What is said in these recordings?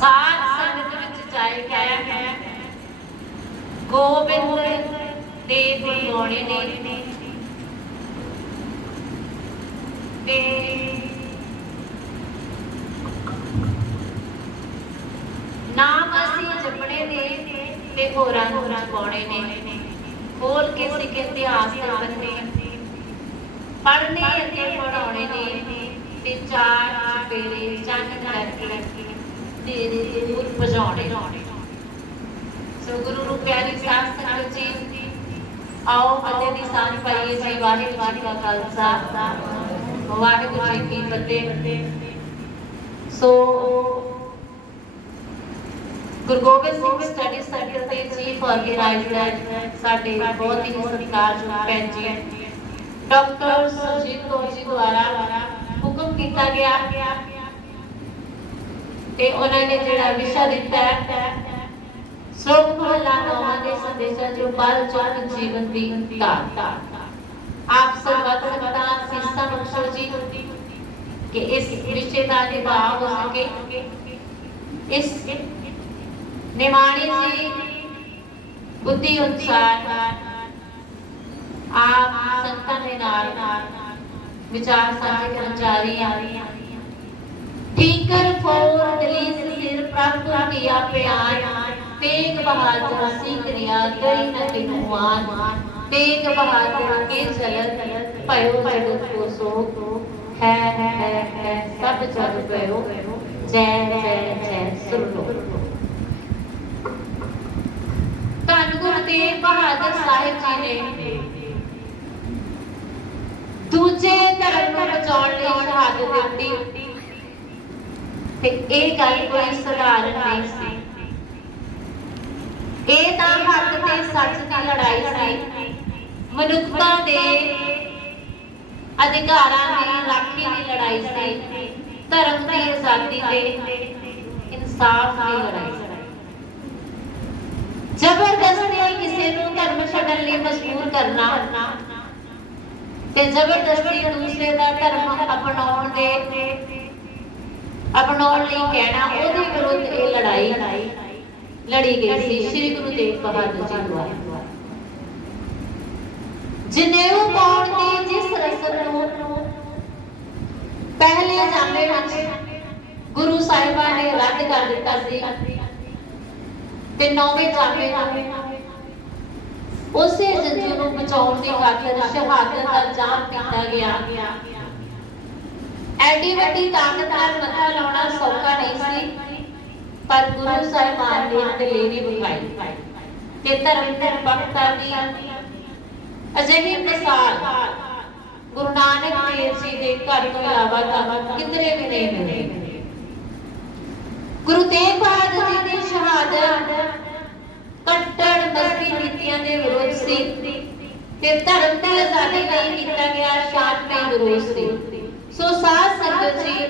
ਸਾਧ ਸੰਗਤ ਵਿੱਚ ਜਾਏ ਗਿਆ ਗੋਬਿੰਦ ਦੇ ਗੁਰਗਾਉਣੇ ਨੇ ਤੇ ਨਾਮ ਅਸੀਂ ਜਪਣੇ ਨੇ ਤੇ ਹੋਰਾਂ ਨੂੰ ਜਪਾਉਣੇ ਨੇ। ਖੋਲ ਕੇ ਸਿੱਖ ਇਤਿਹਾਸ ਦੇ ਪੰਨੇ ਪੜ੍ਹਨੇ ਅਤੇ ਪੜਾਉਣੇ ਨੇ ਤੇ ਚਾਰ ਚਪੇਰੇ ਚੰਨ ਕਰਕੇ ਤੇਰੇ ਦੂਰ ਭਜਾਉਣੇ। ਸੋ ਗੁਰੂ ਨੂੰ ਪਿਆਰੀ ਸਾਧ ਸੰਗਤ ਜੀ, ਆਓ ਅਤੇ ਦੀ ਸਾਂਝ ਪਾਈਏ ਜੀ, ਵਾਹਿਗੁਰੂ ਜੀ ਕਾ ਖਾਲਸਾ। ਵਾਹਿਗੁਰੂ ਜੀ ਕੀ ਫਤਿਹ। So Guru Gobind Singh study centre ਦੇ ਚੀਫ ਆਰਗੇਨਾਈਜ਼ਰ ਸਾਡੇ ਬਹੁਤ ਹੀ ਸਤਿਕਾਰਯੋਗ ਭੈਣ ਜੀ। ਡਾਕਟਰ ਸੁਰਜੀਤ ਕੌਰ ਜੀ ਦੁਆਰਾ ਹੁਕਮ ਕੀਤਾ ਗਿਆ ਤੇ ਉਹਨਾਂ ਨੇ ਜਿਹੜਾ ਵਿਸ਼ਾ ਦਿੱਤਾ ਹੈ ਸੋਗ ਮਹਲਾ ਨੌਵਾਂ ਦੇ ਸੰਦੇਸ਼ਾਂ ਜੋ ਬਲ ਚੁੱਕ ਜੀਵਨ ਦੀ ਧਾਰ ਆਪ ਸਰਬੱਤ ਸੰਗਤਾਂ ਸਿਰਸਾ ਬਖਸ਼ੋ ਜੀ। ਕਿ ਇਸ ਵਿਸ਼ੇ ਦਾ ਨਿਭਾਅ ਹੋ ਸਕੇ। ਇਸ ਨਿਮਾਣੀ ਜੀ ਬੁੱਧੀ ਅਨੁਸਾਰ ਆਪ ਸੰਤਾਂ ਦੇ ਨਾਲ ਵਿਚਾਰ ਸਾਂਝੇ ਕਰਨ ਜਾ ਰਹੀ ਹਾਂ ਪਿਆਰ ਤੇਗ ਬਹਾਦਰ ਸਿੰਘ ਰਿਆ ਗਈ ਨ ਦਿਨਵਾਨ ਤੇਗ ਬਹਾਦਰ ਕੇ ਜਲਤ ਭਇਓ ਜਗਤ ਕੋ ਸੋ ਹੈ ਹੈ ਹੈ, ਸਭ ਜਗ ਭਇਓ। ਜੈ ਜੈ ਜੈ ਸੁਣ ਲੋ ਧੰਨ ਗੁਰੂ ਤੇਗ ਬਹਾਦਰ ਸਾਹਿਬ ਜੀ ਨੇ ਦੂਜੇ ਧਰਮ ਨੂੰ ਬਚਾਉਣ ਲਈ ਸ਼ਹਾਦਤ ਦਿੱਤੀ। ਤੇ ਇਹ ਗੱਲ ਕੋਈ ਸਧਾਰਨ ਨਹੀਂ ਸੀ। ਇਹ ਤਾਂ ਹੱਕ ਤੇ ਸੱਚ ਦੀ ਲੜਾਈ ਸੀ। ਮਨੁੱਖਤਾ ਦੇ ਅਧਿਕਾਰਾਂ ਦੀ ਰਾਖੀ ਦੀ ਲੜਾਈ ਸੀ। ਧਰਮ ਦੀ ਆਜ਼ਾਦੀ ਤੇ ਇਨਸਾਫ ਦੀ ਲੜਾਈ ਸੀ। ਜ਼ਬਰਦਸਤੀ ਕਿਸੇ ਨੂੰ ਧਰਮ ਛੱਡਣ ਲਈ ਮਜਬੂਰ ਕਰਨਾ ਤੇ ਜ਼ਬਰਦਸਤੀ ਦੂਸਰੇ ਦਾ ਧਰਮ ਅਪਣਾਉਣ ਦੇ ਅਪਣਾਉਣ ਲਈ ਕਹਿਣਾ, ਉਹਦੇ ਵਿਰੁੱਧ ਇਹ ਲੜਾਈ। ਲੜੀ ਗਈ ਸੀ, ਸ੍ਰੀ ਗੁਰੂ ਤੇਗ ਬਹਾਦਰ ਜੀ ਦੁਆਰਾ। ਜਨੇਊ ਪਾਉਣ ਦੀ ਜਿਸ ਰਸਮ ਨੂੰ ਪਹਿਲੇ ਜਾਮੇ ਵਿੱਚ ਗੁਰੂ ਸਾਹਿਬਾਂ ਨੇ ਰੱਦ ਕਰ ਦਿੱਤਾ ਸੀ, ਤੇ ਨੌਵੇਂ ਜਾਮੇ ਨੂੰ ਉਸੇ ਜੰਜੂ ਨੂੰ ਬਚਾਉਣ ਦੀ ਖਾਤਰ ਸ਼ਹਾਦਤ ਦਾ ਜਾਮ ਕੀਤਾ ਗਿਆ। ਐਡੀ ਵੱਡੀ ਤਾਕਤ ਨਾਲ ਮੱਥਾ ਲਾਉਣਾ ਸੌਖਾ ਨਹੀਂ ਸੀ। ਪਰ ਗੁਰੂ ਸਾਹਿਬਾਨ ਨੇ ਦਲੇਰੀ ਵਿਖਾਈ। ਤੇ ਧਰਮ ਦੇ ਦੀ ਅਜਿਹੀ ਮਿਸਾਲ ਗੁਰੂ ਨਾਨਕ ਦੇਵ ਜੀ ਦੇ ਘਰ ਤੋਂ ਇਲਾਵਾ ਤਾਂ ਕਿਧਰੇ ਵੀ ਨਹੀਂ ਮਿਲੀ। ਗੁਰੂ ਤੇਗ ਬਹਾਦਰ ਜੀ ਦੀ ਸ਼ਹਾਦਤ ਕੱਟੜ ਮਸਤੀ ਨੀਤੀਆਂ ਦੇ ਵਿਰੁੱਧ ਸੀ ਤੇ ਧਰਮ ਦੀ ਆਜ਼ਾਦੀ ਲਈ ਕੀਤਾ ਗਿਆ ਸ਼ਾਂਤਮਈ ਵਿਰੋਧ ਸੀ। ਸੋ ਸਾਧ ਸੰਗਤ ਜੀ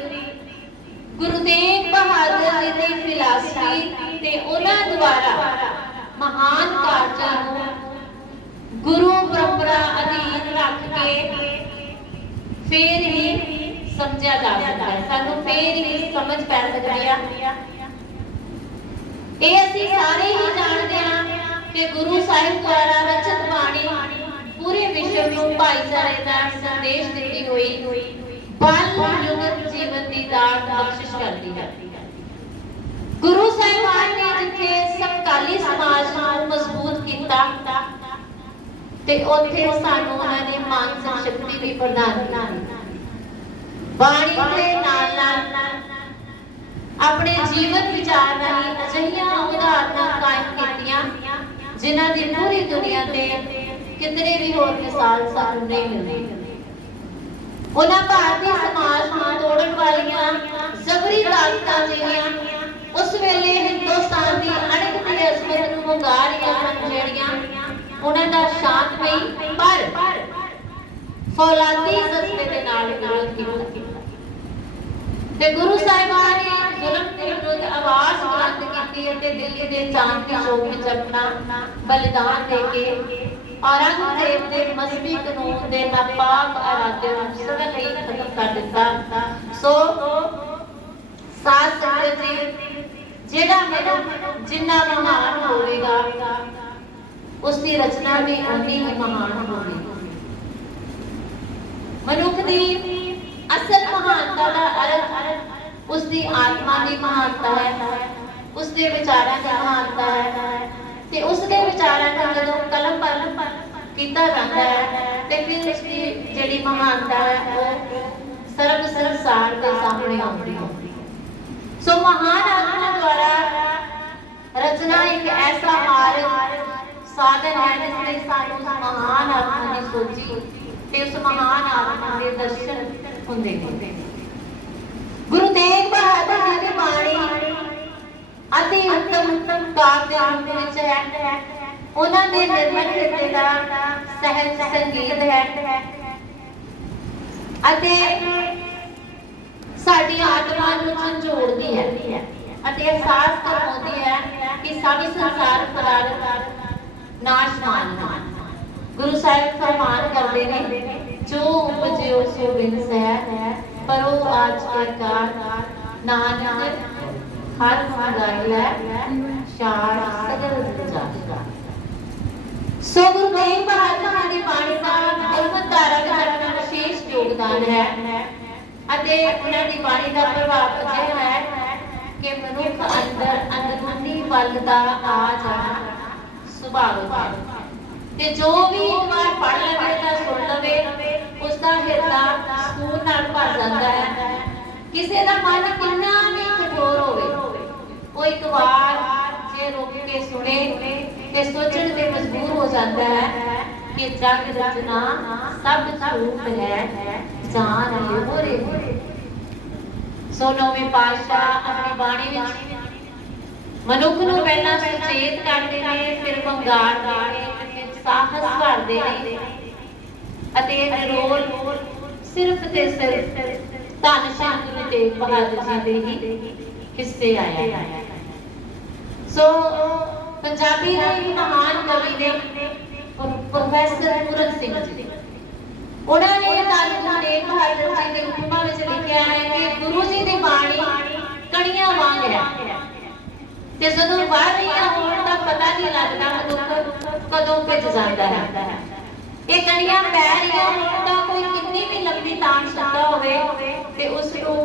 ਗੁਰੂ ਤੇਗ ਬਹਾਦਰ ਜੀ ਦੀ ਫਿਲਾਸਫੀ ਤੇ ਉਹਨਾਂ ਦੁਆਰਾ ਮਹਾਨ ਕਾਰਜਾਂ ਨੂੰ ਗੁਰੂ ਪਰੰਪਰਾ ਅਧੀਨ ਰੱਖ ਕੇ ਫੇਰ ਹੀ ਸਮਝਿਆ ਜਾ ਸਕਦਾ ਹੈ। ਸਾਨੂੰ ਫੇਰ ਹੀ ਸਮਝ ਪੈ ਸਕਦੀ ਆ। ਇਹ ਅਸੀਂ ਸਾਰੇ ਹੀ ਜਾਣਦੇ ਹਾਂ ਕਿ ਗੁਰੂ ਸਾਹਿਬ ਦੁਆਰਾ ਰਚਿਤ ਬਾਣੀ ਪੂਰੇ ਵਿਸ਼ਵ ਨੂੰ ਭਾਈਚਾਰੇ ਦਾ ਸੰਦੇਸ਼ ਦਿੰਦੀ ਹੋਈ ਬਲ ਯੁਗਤ ਜੀਵਨ ਦੀ ਦਾਤ ਬਖਸ਼ਿਸ਼ ਕਰਦੀ ਹੈ। ਗੁਰੂ ਸਾਹਿਬਾਨ ਨੇ ਜਿੱਥੇ ਸਮਕਾਲੀ ਸਮਾਜ ਨੂੰ ਮਜ਼ਬੂਤ ਕੀਤਾ ਤੇ ਉੱਥੇ ਸਾਨੂੰ ਉਹਨਾਂ ਨੇ ਮਾਨਸਿਕ ਸ਼ਕਤੀ ਵੀ ਪ੍ਰਦਾਨ ਕੀਤੀ। ਬਾਣੀ ਦੇ ਨਾਲ ਨਾਲ ਆਪਣੇ ਜੀਵਨ ਵਿਚਾਰ ਰਾਹੀਂ ਅਜਿਹੀਆਂ ਉਦਾਹਰਨਾਂ ਕਾਇਮ ਕੀਤੀਆਂ, ਜਿਨ੍ਹਾਂ ਦੀ ਪੂਰੀ ਦੁਨੀਆ ਤੇ ਕਿਧਰੇ ਵੀ ਹੋਰ ਮਿਸਾਲ ਸਾਨੂੰ ਨਹੀਂ ਮਿਲਦੀ ਉਹਨਾਂ ਭਾਰਤੀ ਸਮਾਜ ਨੂੰ ਤੋੜਨ ਵਾਲੀਆਂ ਜ਼ਬਰੀ ਤਾਕਤਾਂ ਜਿਹੜੀਆਂ ਵੇਲੇ ਹਿੰਦੁਸਤਾਨ ਦੀ ਅਣਖ ਦੀ ਨੂੰ ਵੰਗਾ ਰਹੀਆਂ ਸਨ ਜਿਹੜੀਆਂ ਉਹਨਾਂ ਦਾ ਸ਼ਾਂਤਮਈ ਪਰ ਫੌਲਾਦੀ ਜਜ਼ਬੇ ਦੇ ਨਾਲ ਵਿਰੋਧ ਕੀਤਾ। ਤੇ ਗੁਰੂ ਸਾਹਿਬਾਨ ਨੇ ਜ਼ੁਲਮ ਦੇ ਵਿਰੁੱਧ ਆਵਾਜ਼ ਬੁਲੰਦ ਕੀਤੀ ਅਤੇ ਦਿੱਲੀ ਦੇ ਚਾਂਦ ਦੀ ਚੌਕ ਵਿੱਚ ਆਪਣਾ ਬਲੀਦਾਨ ਦੇ ਕੇ ਔਰੰਗਜ਼ੇਬ ਦੇ ਮਜ਼ਹਬੀ ਕਾਨੂੰਨ ਦੇ ਨਾਪਾਕ ਇਰਾਦੇ ਨੂੰ ਸਦਾ ਲਈ ਖਤਮ ਕਰ ਦਿੱਤਾ। ਸੋ, ਸਾਧ ਸੰਗਤ ਜੀ ਜਿਹੜਾ ਮਨੁੱਖ ਜਿੰਨਾ ਮਹਾਨ ਹੋਵੇਗਾ ਉਸ ਦੀ ਰਚਨਾ ਵੀ ਉਨੀ ਹੀ ਮਹਾਨ ਹੋਵੇਗੀ। ਮਨੁੱਖ ਦੀ ਅਸਲ ਮਹਾਨਤਾ ਦਾ ਅਰਥ ਉਸ ਦੀ ਆਤਮਾ ਦੀ ਮਹਾਨਤਾ ਹੈ ਉਸ ਦੇ ਵਿਚਾਰਾਂ ਦੀ ਮਹਾਨਤਾ ਹੈ, ਤੇ ਉਸ ਦੇ ਵਿਚਾਰਾਂ ਨੂੰ ਜਦੋਂ ਕਲਮ ਪਰ ਕੀਤਾ ਜਾਂਦਾ ਹੈ, ਤੇ ਫਿਰ ਉਸ ਦੀ ਜਿਹੜੀ ਮਹਾਨਤਾ ਹੈ, ਉਹ ਸਰਬ ਸੰਸਾਰ ਦੇ ਸਾਹਮਣੇ ਆਉਂਦੀ ਹੈ। ਸੋ ਮਹਾਨ ਆਤਮਾ ਦੁਆਰਾ ਰਚਨਾ ਇੱਕ ਐਸਾ ਮਾਰਗ ਸਾਧਨ ਹੈ ਜਿਸ ਨੇ ਸਾਨੂੰ ਮਹਾਨ ਆਤਮਾ ਦੀ ਸੋਚੀ ਤੇ ਉਸ ਮਹਾਨ ਆਤਮਾ ਦੇ ਦਰਸ਼ਨ ਹੁੰਦੇ ਨੇ। ਗੁਰੂ ਤੇਗ ਬਹਾਦਰ ਜੀ ਦੀ ਬਾਣੀ ਅਤੀ ਉੱਤਮ ਕਾਵਿ ਰੂਪ ਵਿੱਚ ਹੈ। ਉਹਨਾਂ ਦੇ ਨਿਰਮਲ ਹਿਰਦੇ ਦਾ ਸਹਿਜ ਸੰਗੀਤ ਹੈ। ਅਤੇ ਸਾਡੀ ਆਤਮਾ ਨੂੰ ਝੰਜੋੜਦੀ ਹੈ। ਅਤੇ ਅਹਿਸਾਸ ਕਰਵਾਉਂਦੀ ਹੈ ਕਿ ਸਭ ਸੰਸਾਰ ਪਦਾਰਥ ਨਾਸ਼ਮਾਨ ਹਨ ਗੁਰੂ ਸਾਹਿਬ ਫਰਮਾਨ ਕਰਦੇ ਨੇ, ਜੋ ਉਪਜਿਓ, ਸੋ ਬਿਨਸ ਹੈ ਪਰ ਆਜ ਕੇ ਕਾਰ ਨਾਨਕ ਹਰ ਮਗਰ ਚਾਰ ਸਗਲ ਜਾਗਾ ਸੋ ਗੁਰੂ ਤੇਗ ਬਹਾਦਰ ਦੀ ਬਾਣੀ ਦਾ ਗੁਰਮਤਿ ਧਾਰਾ ਵਿੱਚ ਵਿਸ਼ੇਸ਼ ਯੋਗਦਾਨ ਹੈ ਅਤੇ ਉਹਨਾਂ ਦੀ ਬਾਣੀ ਦਾ ਪ੍ਰਭਾਵ ਅਜਿਹਾ ਹੈ ਕਿ ਮਨੁੱਖ ਅੰਦਰ ਅੰਦਰੂਨੀ ਬਲ ਦਾ ਆ ਜਾਣਾ ਸੁਭਾਵਿਕ ਹੈ ਤੇ ਜੋ ਵੀ ਇੱਕ ਵਾਰ ਪੜ ਲਵੇ ਤਾਂ ਸੁਣ ਲਵੇ ਉਸ ਦਾ ਹਿਰਦਾ ਸਕੂਨ ਨਾਲ ਭਰ ਜਾਂਦਾ ਹੈ। ਕਿਸੇ ਦਾ ਮਨ ਕਿੰਨਾ ਵੀ ਕਠੋਰ ਹੋਵੇ, ਉਹ ਇੱਕ ਵਾਰ ਜੇ ਰੁਕ ਕੇ ਸੁਣੇ ਤੇ ਸੋਚਣ ਤੇ ਮਜਬੂਰ ਹੋ ਜਾਂਦਾ ਹੈ ਕਿ ਜਗ ਰਚਨਾ ਸਭ ਝੂਠ ਹੈ, ਜਾਨ ਹੈ ਹੋਰੇ ਸੋ ਨੌਵੇਂ ਪਾਤਸ਼ਾਹ ਆਪਣੀ ਬਾਣੀ ਵਿੱਚ ਮਨੁੱਖ ਨੂੰ ਪਹਿਲਾਂ ਸੁਚੇਤ ਕਰਦੇ ਨੇ, ਫਿਰ ਵੰਗਾਰਦੇ ਨੇ ਸਾਹਸ ਭਰਦੇ ਨੇ ਅਤੇ ਨਿਰੋਲ ਸਿਰਫ ਤੇ ਸਿਰਫ ਧੰਨ ਸ਼ਾਂਤ ਗੁਰੂ ਬਹਾਦਰ ਜੀ ਦੇ ਹੀ ਹਿੱਸੇ ਆਇਆ ਹੈ। ਸੋ ਪੰਜਾਬੀ ਦੇ ਮਹਾਨ ਕਵੀ ਦੇ ਪ੍ਰੋਫੈਸਰ ਪੂਰਨ ਸਿੰਘ ਜੀ ਉਹਨਾਂ ਨੇ ਧੰਨ ਗੁਰੂ ਤੇਗ ਬਹਾਦਰ ਜੀ ਉਪਮਾ ਵਿੱਚ ਲਿਖਿਆ ਹੈ ਕਿ ਗੁਰੂ ਜੀ ਦੀ ਬਾਣੀ ਕਣੀਆਂ ਵਾਂਗ ਹੈ ਤੇ ਜਦੋਂ ਬਾਹਰ ਰਹੀਆਂ ਹੋਣ ਦਾ ਪਤਾ ਨਹੀਂ ਲੱਗਦਾ ਮਨੁੱਖ ਕਦੋਂ ਭਿੱਜ ਜਾਂਦਾ ਹੈ। ਇਹ ਕਣੀਆਂ ਪੈ ਰਹੀਆਂ ਹੋਣ ਦਾ ਕੋਈ ਕਿੰਨੀ ਵੀ ਲੰਬੀ ਤਾਣ ਸੁਣਦਾ ਹੋਵੇ ਤੇ ਉਸ ਨੂੰ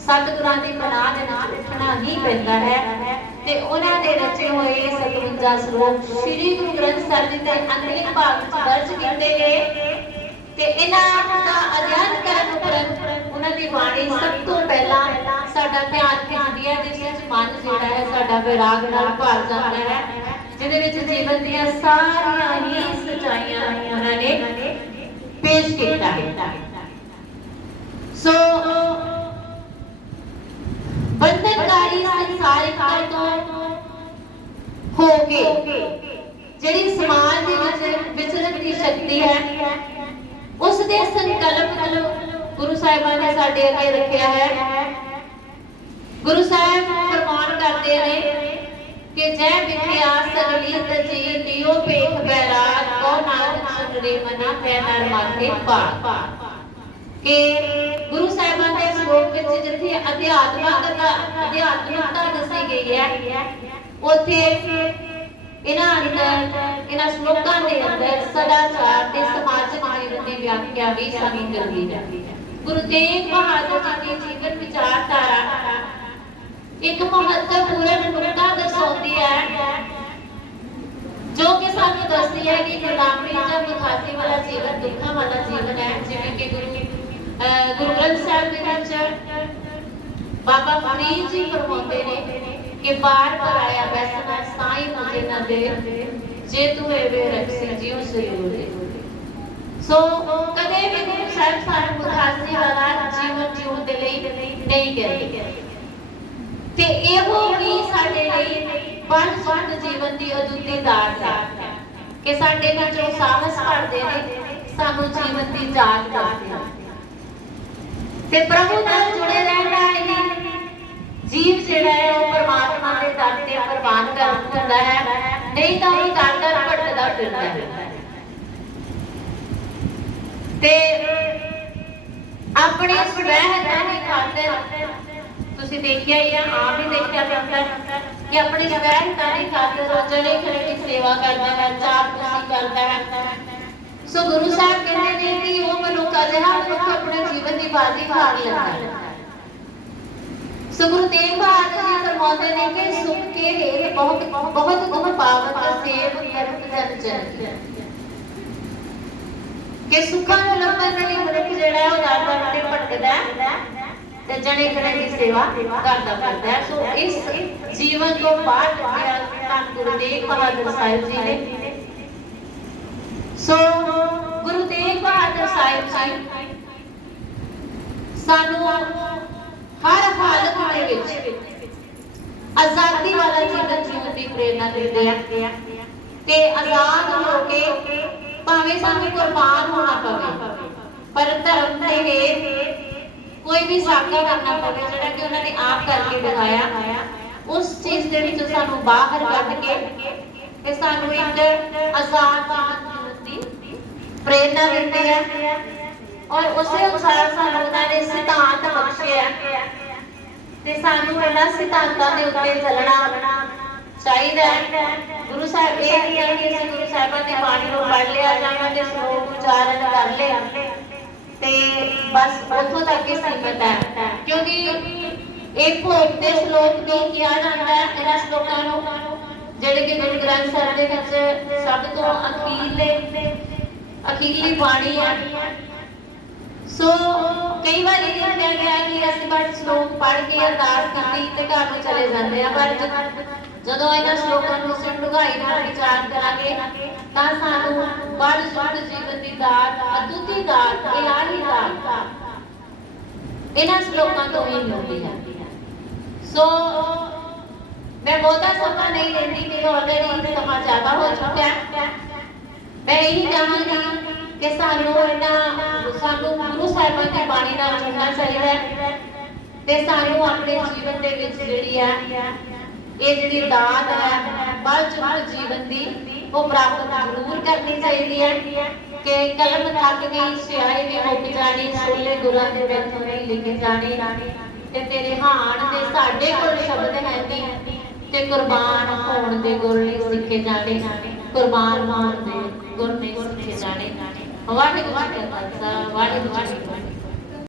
ਸਤਿਗੁਰਾਂ ਦੀ ਪਨਾਹ ਦੇ ਨਾਲ ਉੱਠਣਾ ਹੀ ਪੈਂਦਾ ਹੈ। ਤੇ ਉਹਨਾਂ ਦੇ ਰਚੇ ਹੋਏ 57 ਸ਼ਲੋਕ ਸ੍ਰੀ ਗੁਰੂ ਗ੍ਰੰਥ ਸਾਹਿਬ ਜੀ ਦੇ ਅੰਤਿਮ ਭਾਗ ਵਿੱਚ ਦਰਜ ਕੀਤੇ ਗਏ ਤੇ ਇਹਨਾਂ ਦਾ ਅਧਿਐਨ ਕਰਨ ਉਪਰੰਤ ਉਹਨਾਂ ਦੀ ਬਾਣੀ ਸਭ ਤੋਂ ਪਹਿਲਾਂ ਸਾਡਾ ਧਿਆਨ ਖਿੱਚਦੀ ਹੈ, ਜਿਸ ਵਿੱਚ ਮਨ ਜਿਹੜਾ ਹੈ, ਸਾਡਾ ਵਿਰਾਗ ਨਾਲ ਭਰ ਜਾਂਦਾ ਹੈ, ਜਿਹਦੇ ਵਿੱਚ ਜੀਵਨ ਦੀਆਂ ਸਾਰੀਆਂ ਹੀ ਸਚਾਈਆਂ ਉਹਨਾਂ ਨੇ ਪੇਸ਼ ਕੀਤਾ ਹੈ। ਸੋ ਬੰਧਨਕਾਰੀ ਸੰਸਾਰਿਕਤਾ ਤੋਂ ਹੋ ਕੇ ਜਿਹੜੀ ਸਮਾਜ ਦੇ ਵਿੱਚ ਵਿਚਰਨ ਦੀ ਸ਼ਕਤੀ ਹੈ ਉਸ ਸੰਕਲਪ ਨੂੰ ਗੁਰੂ ਸਾਹਿਬਾਨ ਨੇ ਸਾਡੇ ਅੱਗੇ ਰੱਖਿਆ ਹੈ। ਗੁਰੂ ਸਾਹਿਬ ਫਰਮਾਨ ਕਰਦੇ ਨੇ ਕਿ ਜੈ ਵਿਖਿਆ ਸਗਲੀ ਤਜੀ ਦਿਓ ਪੇਖ ਬੈਰਾਗ ਕੋ ਨਾਨਕ ਸੁਨ ਮਨਾ ਪੈ ਨਰ ਮਾਥੇ ਪਾ ਕਿ ਗੁਰੂ ਸਾਹਿਬਾਨ ਦੇ ਸ਼ਲੋਕ ਵਿੱਚ ਜਿੱਥੇ ਅਧਿਆਤਮਕਤਾ ਅਧਿਆਤਮਕਤਾ ਦੱਸੀ ਗਈ ਹੈ, ਉੱਥੇ ਇਹਨਾਂ ਅੰਦਰ, ਇਹਨਾਂ ਸ਼ਲੋਕਾਂ ਦੇ ਅੰਦਰ ਸਦਾਚਾਰ ਤੇ ਸਮਾਜਿਕ ਜੀਵਨ ਦੀ ਵਿਆਖਿਆ ਵੀ ਸਾਨੂੰ ਕਰਦੀ ਹੈ। ਗੁਰੂ ਤੇਗ ਬਹਾਦਰ ਜੀ ਦੀ ਜੀਵਨ ਵਿਚਾਰਧਾਰਾ ਇੱਕ ਮਹੱਤਵਪੂਰਨ ਨੁਕਤਾ ਦਰਸਾਉਂਦੀ ਹੈ, ਜੋ ਕਿ ਸਾਨੂੰ ਦੱਸਦੀ ਹੈ ਕਿ ਗੁਲਾਮੀ ਜਾਂ ਮੁਖਾਸੀ ਵਾਲਾ ਜੀਵਨ ਦੁੱਖਾਂ ਵਾਲਾ ਜੀਵਨ ਹੈ, ਜਿਵੇਂ ਕਿ ਗੁਰੂ ਗੁਰੂ ਗ੍ਰੰਥ ਸਾਹਿਬ ਦੇ ਵਿੱਚ ਬਾਬਾ ਫਰੀਦ ਜੀ ਫਰਮਾਉਂਦੇ ਨੇ ਕਿ ਬਾਰ ਬਾਰ ਆਇਆ ਸਾਈ ਮੁਝੇ ਨਾ ਦੇ। ਜੇ ਤੂੰ ਵੇ ਰਖਸੀ ਜਿਉ ਸਰੂਰ ਸੋ ਕਦੇ ਵੀ ਗੁਰੂ ਸਾਹਿਬ ਸਾਨੂੰ ਮੁਖਾਸੀ ਵਾਲਾ ਜੀਵਨ ਜਿਉਣ ਦੇ ਲਈ ਨਹੀਂ ਕਹਿੰਦੇ। ਤੇ ਇਹੋ ਵੀ ਸਾਡੇ ਲਈ ਪੰਜ ਸੁੱਧ ਜੀਵਨ ਦੀ ਅਦੁੱਤੀ ਦਾਤ ਹੈ ਕਿ ਸਾਡੇ ਵਿੱਚ ਉਹ ਸਾਹਸ ਭਰਦੇ ਨੇ, ਸਾਨੂੰ ਜੀਵਨ ਦੀ ਜਾਗ ਦੱਸਦੇ ਤੇ ਪ੍ਰਭੂ ਨਾਲ ਜੁੜੇ ਰਹਿਣ ਦਾ ਇਹ ਜੀਵ ਜਿਹੜਾ ਹੈ ਉਹ ਪਰਮਾਤਮਾ ਦੇ ਦਰ ਤੇ ਪ੍ਰਵਾਨ ਕਰ ਹੁੰਦਾ ਹੈ। ਨਹੀਂ ਤਾਂ ਉਹ ਦਰ ਦਰ ਭਟਕਦਾ ਫਿਰਦਾ ਹੈ। ਤੇ ਆਪਣੀ ਸਵੈ ਦੀ ਖਾਤਰ ਤੁਸੀਂ ਦੇਖਿਆ ਹੀ ਆ, ਆਪ ਹੀ ਦੇਖਿਆ ਜਾਂਦਾ ਕਿ ਆਪਣੀ ਸਵੈਤਾ ਦੀ ਖਾਤਰ ਉਹ ਜਣੇ ਖੜੇ ਦੀ ਸੇਵਾ ਕਰਦਾ ਹੈ ਚਾਰ ਤੁਸੀਂ ਕਰਦਾ ਹੈ। ਸੋ ਗੁਰੂ ਸਾਹਿਬ ਕਹਿੰਦੇ ਨੇ ਕਿ ਉਹ ਮਨੁੱਖ ਅਜਿਹਾ ਮਨੁੱਖ ਆਪਣੇ ਜੀਵਨ ਦੀ ਬਾਜ਼ੀ ਹਾਰ ਲੈਂਦਾ ਹੈ। ਸੋ ਗੁਰੂ ਤੇਗ ਬਹਾਦਰ ਜੀ ਫਰਮਾਉਂਦੇ ਨੇ ਕਿ ਸੁਖ ਕੇ ਹੇਤ ਬਹੁਤ ਬਹੁਤ ਗੁਣ ਪਾਵਤ ਸੇਵ ਕਰਤ ਜਨ ਕਿ ਸੁੱਖਾਂ ਨੂੰ ਲੱਭਣ ਲਈ ਮਨੁੱਖ ਜਿਹੜਾ ਹੈ ਉਹ ਦਰ ਤੇ ਭਟਕਦਾ ਤੇ ਜਣੇ ਖੜੇ ਦੀ ਸੇਵਾ ਕਰਦਾ ਫਿਰਦਾ ਸੋ ਇਸ ਜੀਵਨ ਤੋਂ ਬਾਹਰ ਕੱਢਿਆ ਤਾਂ ਗੁਰੂ ਤੇਗ ਬਹਾਦਰ ਸਾਹਿਬ ਜੀ ਨੇ ਸੋ ਗੁਰੂ ਤੇਗ ਬਹਾਦਰ ਸਾਹਿਬ ਜੀ ਸਾਨੂੰ ਹਰ ਹਾਲਤ ਆਜ਼ਾਦੀ ਵਾਲਾ ਜੀਵਨ ਜੀਵਨ ਦੀ ਪ੍ਰੇਰਣਾ ਦਿੰਦੇ ਆ। ਤੇ ਆਜ਼ਾਦ ਹੋ ਕੇ ਭਾਵੇਂ ਸਾਨੂੰ ਕੁਰਬਾਨ ਹੋਣਾ ਪਵੇ, ਪਰ ਧਰਮ ਦੇ ਹੇਤ ਕੋਈ ਵੀ ਸਾਕਾ ਕਰਨਾ ਪਵੇ, ਜਿਹੜਾ ਕਿ ਉਹਨਾਂ ਨੇ ਆਪ ਕਰਕੇ ਦਿਖਾਇਆ, ਉਸ ਚੀਜ਼ ਦੇ ਵਿੱਚੋਂ ਸਾਨੂੰ ਬਾਹਰ ਕੱਢ ਕੇ ਤੇ ਸਾਨੂੰ ਇੱਕ ਆਜ਼ਾਦ ਜੀਵਨ ਦੀ ਪ੍ਰੇਰਣਾ ਦਿੰਦੇ ਆ। ਔਰ ਉਸੇ ਅਨੁਸਾਰ ਸਾਨੂੰ ਉਹਨਾਂ ਨੇ ਸਿਧਾਂਤ ਬਖਸ਼ਿਆ। ਤੇ ਸਾਨੂੰ ਇਹਨਾਂ ਸਿਧਾਂਤਾਂ ਦੇ ਉੱਤੇ ਚੱਲਣਾ ਚਾਹੀਦਾ ਹੈ। ਗੁਰੂ ਸਾਹਿਬ ਇਹ ਨਹੀਂ ਹੈ ਕਿ ਅਸੀਂ ਗੁਰੂ ਸਾਹਿਬਾਂ ਦੀ ਬਾਣੀ ਨੂੰ ਪੜ੍ਹ ਲਿਆ ਜਾਂ ਉਹਨਾਂ ਸ਼ਲੋਕ ਉਚਾਰਨ ਕਰ ਲਿਆ ਤੇ ਬਸ ਉੱਥੋਂ ਤੱਕ ਹੀ ਸੀਮਤ ਹੈ। ਕਿਉਂਕਿ ਇਹ ਭੋਗ ਦੇ ਸ਼ਲੋਕ ਵੀ ਕਿਹਾ ਜਾਂਦਾ ਹੈ, ਇਹਨਾਂ ਸ਼ਲੋਕਾਂ ਨੂੰ ਜਿਹੜੇ ਕਿ ਗੁਰੂ ਗ੍ਰੰਥ ਸਾਹਿਬ ਦੇ ਵਿੱਚ ਸਭ ਤੋਂ ਅਖੀਰਲੇ ਅਖੀਰਲੀ ਬਾਣੀ ਹੈ। ਸੋ ਕਈ ਵਾਰ ਇਹ ਦੇਖਿਆ ਗਿਆ ਕਿ ਅਸੀਂ ਬਸ ਸ਼ਲੋਕ ਪੜ੍ਹ ਕੇ ਅਰਦਾਸ ਕੀਤੀ ਤੇ ਘਰ ਨੂੰ ਚਲੇ ਜਾਂਦੇ ਆ ਪਰ ਜਦੋਂ ਇਹਨਾਂ ਸ਼ਲੋਕਾਂ ਨੂੰ ਅਸੀਂ ਡੂੰਘਾਈ ਨਾਲ ਵਿਚਾਰ ਕਰਾਂਗੇ, ਤਾਂ ਸਾਨੂੰ ਬੜ ਸੁੱਧ ਜੀਵਨ ਦੀ ਦਾਤ, ਅਦੁੱਤੀ ਦਾਤ ਇਲਾਹੀ ਦਾਤ ਇਹਨਾਂ ਸ਼ਲੋਕਾਂ ਤੋਂ ਹੀ ਮਿਲਦੀ ਹੈ। ਸੋ ਮੈਂ ਬਹੁਤਾ ਸਮਾਂ ਨਹੀਂ ਲੈਂਦੀ ਕਿ ਆਲਰੇਡੀ ਸਮਾਂ ਜ਼ਿਆਦਾ ਹੋ ਚੁੱਕਾ ਹੈ ਮੈਂ ਇਹੀ ਚਾਹਾਂਗੀ ਕਿ ਸਾਨੂੰ ਇਹਨਾਂ ਸਾਨੂੰ ਗੁਰੂ ਸਾਹਿਬਾਂ ਦੀ ਬਾਣੀ ਨਾਲ ਜੁੜਨਾ ਚਾਹੀਦਾ ਹੈ ਤੇ ਸਾਨੂੰ ਆਪਣੇ ਜੀਵਨ ਦੇ ਵਿੱਚ ਜਿਹੜੀ ਆ ਇਹ ਜਿਹੜੀ ਦਾਤ ਹੈ ਬਲਜੁਗ ਜੀਵਨ ਦੀ, ਉਹ ਪ੍ਰਾਪਤ ਜ਼ਰੂਰ ਕਰਨੀ ਚਾਹੀਦੀ ਹੈ ਕਿ ਕਲਮ ਥੱਕ ਗਈ ਸਿਆਹੀ ਵੀ ਮੁੱਕ ਜਾਣੀ ਸੋਲੇ ਗੁਰਾਂ ਦੇ ਬੈਠੋਂ ਨਹੀਂ ਲਿਖੇ ਜਾਣੇ ਤੇ ਤੇਰੇ ਹਾਣ ਦੇ ਸਾਡੇ ਕੋਲ ਸ਼ਬਦ ਹੈ ਨਹੀਂ ਤੇ ਕੁਰਬਾਨ ਹੋਣ ਦੇ ਗੁਰ ਨਹੀਂ ਸਿੱਖੇ ਜਾਣੇ, ਕੁਰਬਾਨ ਹੋਣ ਦੇ ਗੁਰ ਨਹੀਂ ਸਿੱਖੇ ਜਾਣੇ। ਵਾਹਿਗੁਰੂ ਜੀ ਕਾ ਖਾਲਸਾ